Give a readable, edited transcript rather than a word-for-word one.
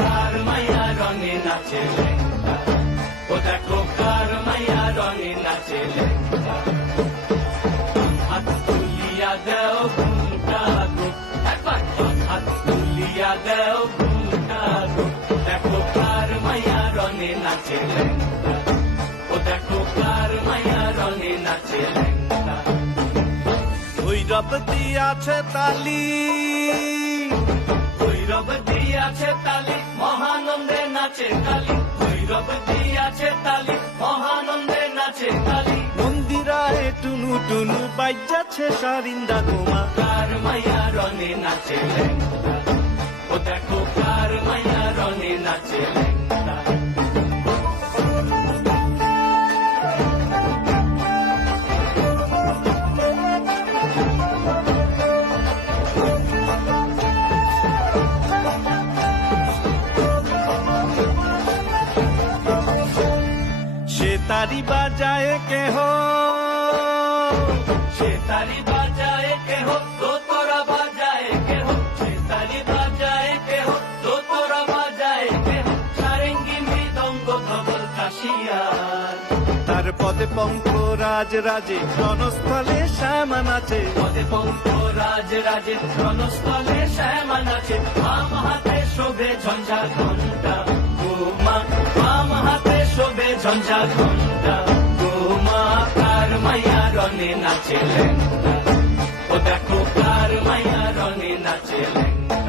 কার মাইয়া রঙে নাচে লেঙ্গা, ও দেখো কার মাইয়া রঙে নাচে লেঙ্গা। হাত তুলিয়া দেও ঘুমটা গো, একবার হাত তুলিয়া দেও ঘুমটা গো, দেখো কার মাইয়া রঙে নাচে লেঙ্গা, ও দেখো কার মাইয়া রঙে নাচে লেঙ্গা। ভৈরব দিয়াছে তালি, ভৈরব দিয়াছে তালি, মহানন্দে নাচে কালী, ভৈরব দিয়াছে তালি, মহানন্দে নাচে কালী। মন্দিরায় টুনু টুনু বাইজাছে সারিন্দা গোমা। কার মাইয়া রঙে নাচে লেঙ্গা, ও দেখো কার মাইয়া রঙে নাচে লেঙ্গা। সে তারি বাজায় কেহ, সে তালি বাজায় কেহ, দোতরা বাজায় কেহ, সে তালি বাজায় কেহ, দোতরা বাজায় কেহ, সারেঙ্গি মৃদঙ্গ ধবল কাশিয়ার। তার পদে পঙ্ক রাজ রাজে জনস্থলে শ্যামা নাচে। পদে পঙ্ক রাজ রাজে রণস্থলে শ্যামা নাচে, বাম হাতে শোভে ঝঞ্ঝা ঘণ্টা গোমা, বাম হাতে শোভে ঝঞ্ঝা ঘণ্টা গোমা। কার মাইয়া রঙে নাচে লেঙ্গা, ও দেখো কার মাইয়া রঙে নাচে লেঙ্গা।